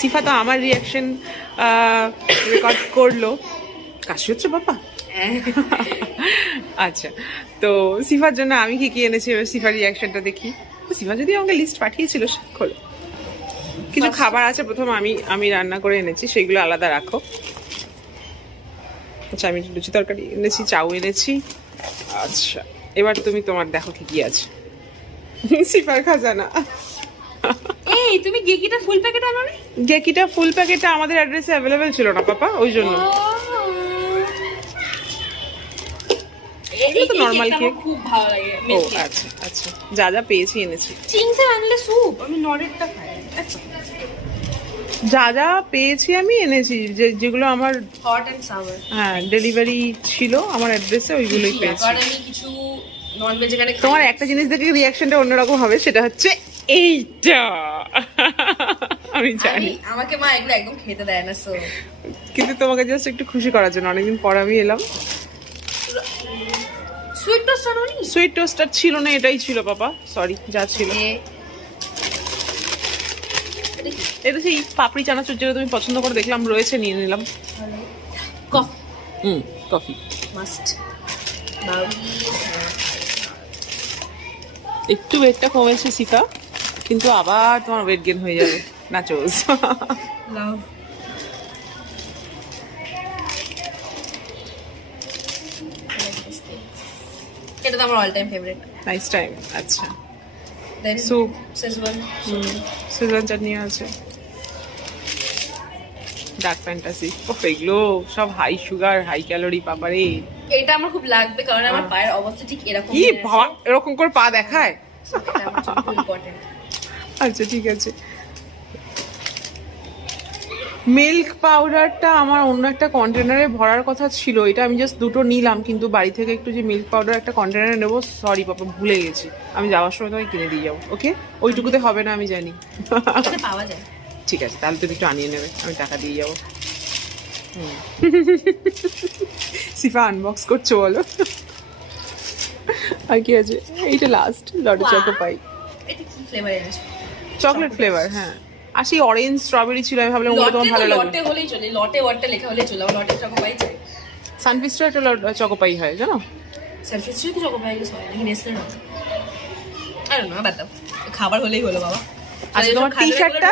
সিফা তো আমার রিয়াকশন রেকর্ড করলো। কাশি হচ্ছে বাবা? আচ্ছা, তো সিফার জন্য আমি কি কি এনেছি এবার সিফার রিয়াকশনটা দেখি। সিফা যদি আমাকে লিস্ট পাঠিয়েছিল খোলো। কিছু খাবার আছে, প্রথম আমি রান্না করে এনেছি, সেগুলো আলাদা রাখো। আচ্ছা, আমি লুচি তরকারি এনেছি, চাউ এনেছি। আচ্ছা, এবার তুমি তোমার দেখো কি কি আছে। সিফার খাজানা। এই তুমি গেকিটা ফুল প্যাকেট আনো নি? গেকিটা ফুল প্যাকেটটা আমাদের অ্যাড্রেসে অ্যাভেলেবেল ছিল না পাপা, ওই জন্য। এই তো নরমাল কেক খুব ভালো লাগে। ও আচ্ছা আচ্ছা, যা যা পেয়েছি এনেছি। চিংসে আনলে স্যুপ, আমি নরেরটা খাই। যা যা পেয়েছি আমি এনেছি, যেগুলো আমার হট এন্ড সাওয়ার, হ্যাঁ ডেলিভারি ছিল আমার অ্যাড্রেসে, ওইগুলোই পেয়েছি। আর আমি কিছু নন ভেজ এখানে খাই। তোমার একটা জিনিস দেখে রিয়াকশনটা অন্যরকম হবে, সেটা হচ্ছে এইটা। আমি জানি আমাকে মা এগুলো একদম খেতে দেয় না, সো কিন্তু তোমাকে জাস্ট একটু খুশি করার জন্য অনেকদিন পর আমি এলাম। সুইট টোস্ট আনো নি? সুইট টোস্টার ছিল না, এটাই ছিল পাপা, সরি, যা ছিল। এটা সেই পাপড়ি চানাচুর যেটা তুমি পছন্দ করে দেখলাম রয়েছে, নিয়ে নিলাম। Coffee, coffee must. একটু ওয়েটটা কমেছে সিফা, কিন্তু আবার তোমার ওয়েট গেইন হয়ে যাবে। নাচোস। লাভ। এটা তো আমার all time favourite. Nice time. আচ্ছা, দেন স্যুপ, সেজওয়ান, সিজন চাটনি আছে, ডার্ক ফ্যান্টাসি। ও এগুলো সব হাই সুগার হাই ক্যালোরি পাপারে। এটা আমার খুব লাগবে, কারণ আমার পায়ের অবস্থা ঠিক এরকম। কি বাবা, এরকম করে পা দেখায়? এটা আমার জন্য খুব ইম্পর্টেন্ট। আচ্ছা ঠিক আছে। মিল্ক পাউডারটা আমার অন্য একটা কন্টেনারে ভরার কথা ছিল, এটা আমি জাস্ট দুটো নিলাম, কিন্তু বাড়ি থেকে একটু যে মিল্ক পাউডার একটা কন্টেনারে নেবো, সরি পাপা ভুলে গেছি। আমি যাওয়ার সময় তোমাকে কিনে দিয়ে যাবো, ওকে? ওইটুকুতে হবে না আমি জানি। এখানে পাওয়া যায়। ঠিক আছে, তাহলে তুমি একটু আনিয়ে নেবে, আমি টাকা দিয়ে যাবো। সিফা আনবক্স করছো বলো। আর কি আছে? এইটা লাস্ট লটে চকো পাই, এটা কি ফ্লেভার এনেছো? Chocolate flavour. হ্যাঁ, আর সেই অরেঞ্জ স্ট্রবেরি ছিল, আমি ভাবলাম ওগুলো তোমার ভালো লাগবে। লটে হলেই চলে, লটে ওয়াটে লেখা হলেই চলে। আমার লটে চকো পাই চাই। সানফিস্টার একটা চকোপাই হয় জানো? সারফেস কি চকো পাই গেছে নাকি নেসলে না? আরে না বাদ দাও, খাবার হলেই হলো বাবা। আচ্ছা, তোমার টি-শার্টটা